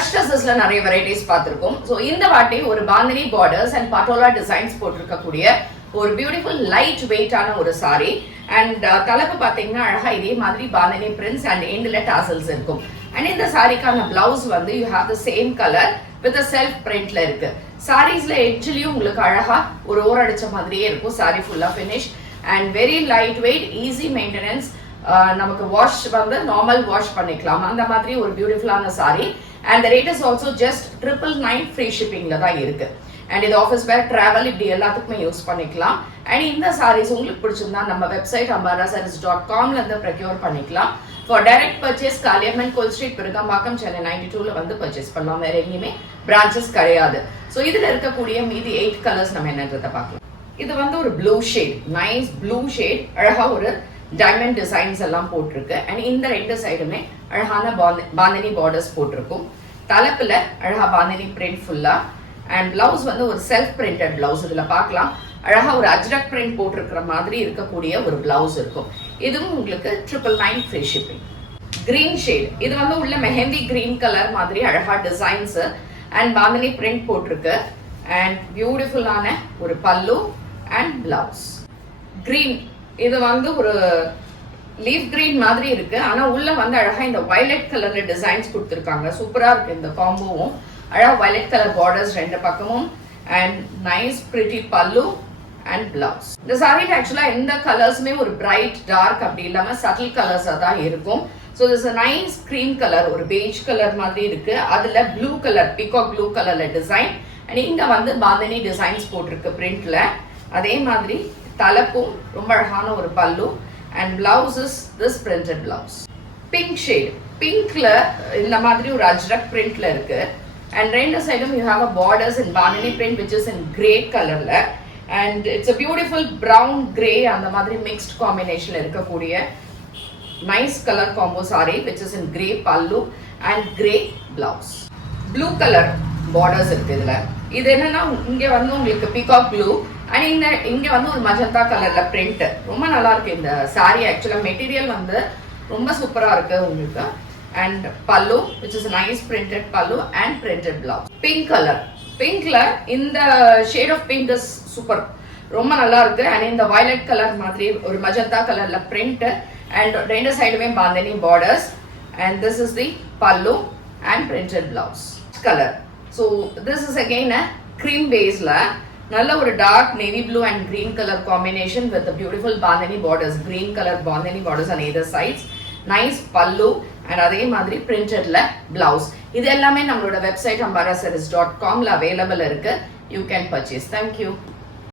Crush dresses-ல நிறைய varieties பார்த்திருக்கோம். So இந்த வாட்டி ஒரு bandhani borders and patola designs போட்டிருக்கக்கூடிய ஒரு பியூட்டிஃபுல் லைட் வெயிட்டான ஒரு saree and தலைப்பு பாத்தீங்கன்னா அழகா இதே மாதிரி பாந்தினி prints and endல tassels இருக்கும். And இந்த சாரிக்கான blouse வந்து you have the same color with a self printல இருக்கு. sareesல edgeலயும் உங்களுக்கு அழகா ஒரு ஓர அடிச்ச மாதிரியே இருக்கும். saree full finish and very light weight, easy maintenance. நமக்கு வாஷ் வந்து நார்மல் வாஷ் பண்ணிக்கலாம் அந்த மாதிரி ஒரு பியூட்டிஃபுல்லான saree and the rate is also just 999 free shippingல தான் இருக்கு and இது ஆஃபீஸ் வேர் டிராவல் இப்படி எல்லாத்துக்குமே யூஸ் பண்ணிக்கலாம் and இந்த sarees உங்களுக்கு பிடிச்சிருந்தா நம்ம வெப்சைட் ambarasarees.com ல இருந்து ப்ரொக்யூர் பண்ணிக்கலாம் for direct purchase காளியம்மன் கோயில் ஸ்ட்ரீட் பெருகம்பாக்கம் சென்னை 92 ல வந்து பர்ச்சேஸ் பண்ணலாம் வேற எங்கேயுமே பிரான்ச்சஸ் கிடையாது சோ இதுல இருக்கக்கூடிய மீதி 8 கலர்ஸ் நம்ம என்னன்றதை பார்க்கலாம் இது வந்து ஒரு blue shade nice blue shade அழகா ஒரு டைமண்ட் டிசைன்ஸ் எல்லாம் போட்டிருக்கு அண்ட் இந்த ரெண்டு சைடுமே அழகான பாந்தினி பார்டர்ஸ் போட்டிருக்கும் தலைப்புல அழகா பாந்தினி பிரிண்ட் ஃபுல்லா அண்ட் பிளவுஸ் வந்து ஒரு செல்ஃப் பிரிண்டட் பிளவுஸ் இதுல பார்க்கலாம் அழகா ஒரு அஜ்ரக் பிரிண்ட் போட்டிருக்கிற மாதிரி இருக்கக்கூடிய ஒரு பிளவுஸ் இருக்கும் இதுவும் உங்களுக்கு 999 ஃப்ரீ ஷிப்பிங் கிரீன் ஷேட் இது வந்து உள்ள மெஹந்தி கிரீன் கலர் மாதிரி அழகா டிசைன்ஸ் அண்ட் பாந்தினி பிரிண்ட் போட்டிருக்கு அண்ட் பியூட்டிஃபுல்லான ஒரு பல்லு அண்ட் பிளவுஸ் கிரீன் இது வந்து ஒரு லீஃப் கிரீன் மாதிரி இருக்கு ஆனா உள்ள வந்து அழகா இந்த வயலட் கலர்ல டிசைன்ஸ் கொடுத்திருக்காங்க சூப்பரா இருக்கு இந்த காம்போவும் அழகா வயலட் கலர் பார்டர்ஸ் ரெண்டு பக்கமும் அண்ட் நைஸ் பிரிட்டி பல்லு அண்ட் பிளவுஸ் இந்த சாரியில ஆக்சுவலா எந்த கலர்ஸுமே ஒரு பிரைட் டார்க் அப்படி இல்லாம சட்டில் கலர்ஸா தான் இருக்கும் so this nice cream colour ஒரு பேஜ் கலர் மாதிரி இருக்கு அதுல ப்ளூ கலர் பீகாக் ப்ளூ கலர்ல டிசைன் அண்ட் இங்க வந்து பாந்தினி டிசைன்ஸ் போட்டிருக்கு பிரிண்ட்ல அதே மாதிரி தலைப்பும் ரொம்ப அழகான ஒரு பல்லு and blouse is this printed blouse pink shade pinkல இந்த மாதிரி ஒரு அஜ்ரக் printல இருக்கு and ரெண்டு சைடும் you have a borders in bandhani print which is in grey colorல and it's a beautiful brown grey அந்த மாதிரி mixed combinationல இருக்கக்கூடிய nice color combo saree which is in grey pallu and grey blouse blue color borders இருக்கு இதுல இது என்னன்னா இங்க வந்து உங்களுக்கு peacock blue அண்ட் இங்க வந்து ஒரு மஜந்தா கலர்ல பிரிண்ட் ரொம்ப நல்லா இருக்கு இந்த சாரி ஆக்சுவலா மெட்டீரியல் வந்து ரொம்ப சூப்பரா இருக்கு உங்களுக்கு அண்ட் பல்லு which is nice printed பல்லு and printed blouse pink colour பிங்க்ல இந்த shade of pink is super ரொம்ப நல்லா இருக்கு அண்ட் இந்த வயலட் கலர் மாதிரி ஒரு மஜந்தா கலர்ல பிரிண்ட் அண்ட் ரெண்டு சைடுமே bandhani borders and this is the pallu and printed blouse colour so this is again a cream பேஸ்ல நல்ல ஒரு dark navy blue and green colour combination with beautiful bandhani borders green colour bandhani borders on either sides nice pallu and அதே மாதிரி பிரிண்டட்ல blouse இது எல்லாமே நம்மளோட website ambarasarees.com ல available இருக்கு யூ கேன் பர்ச்சேஸ் தேங்க்யூ